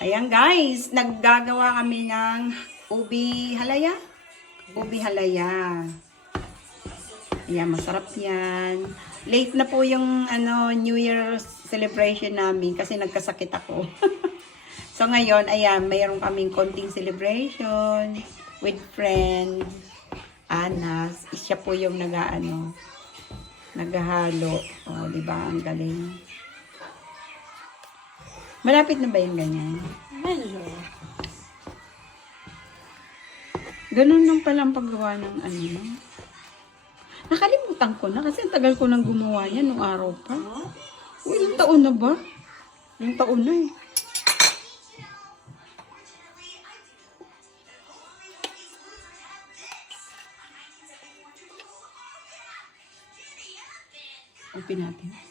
Ayan guys, naggagawa kami ng ubi halaya. Ubi halaya. Ayan, masarap yan. Late na po yung New Year celebration namin kasi nagkasakit ako. So ngayon, ayan, mayroon kaming konting celebration with friend. Anas, siya po yung naghahalo. O, di ba? Ang galing. Malapit na ba yung ganyan? Medyo. Ganun lang pala ang paggawa ng Nakalimutan ko na kasi ang tagal ko nang gumawa yan nung araw pa. Ilang taon na ba? Ilang taon na eh. Open natin.